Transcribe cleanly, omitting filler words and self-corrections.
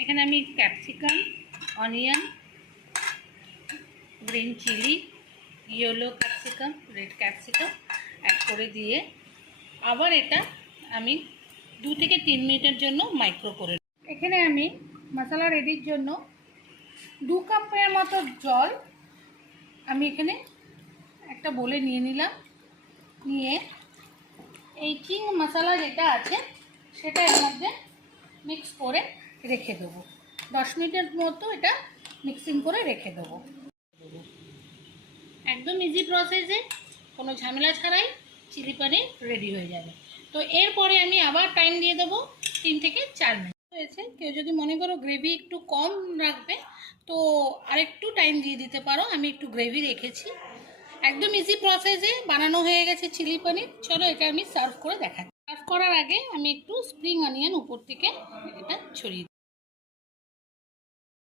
এখানে আমি capsicum, onion, green chilli, yellow capsicum, red capsicum add করে দিয়ে আবার এটা আমি 2 থেকে 3 মিনিটের জন্য মাইক্রো করে। এখানে আমি মশলা রেডির জন্য 2 কাপের মতো জল আমি এখানে একটা বলে নিয়ে নিলাম। নিয়ে এই চিং মশলা যেটা আছে সেটা এর মধ্যে মিক্স করে রেখে দেবো। 10 মিনিটের মতো এটা মিক্সিং করে রেখে দেবো। একদম ইজি প্রসেসে, কোনো ঝামেলা ছাড়াই চিলি পনির রেডি হয়ে যাবে। তো এরপরে আমি আবার টাইম দিয়ে দেবো 3 থেকে 4 মিনিট হয়েছে। কেউ যদি মনে করো গ্রেভি একটু কম রাখবে তো আরেকটু টাইম দিয়ে দিতে পারো। আমি একটু গ্রেভি রেখেছি। একদম ইজি প্রসেসে বানানো হয়ে গেছে চিলি পনির। চলো এটা আমি সার্ভ করে দেখাচ্ছি। সার্ভ করার আগে আমি একটু স্প্রিং অনিয়ন উপর থেকে এটা ছড়িয়ে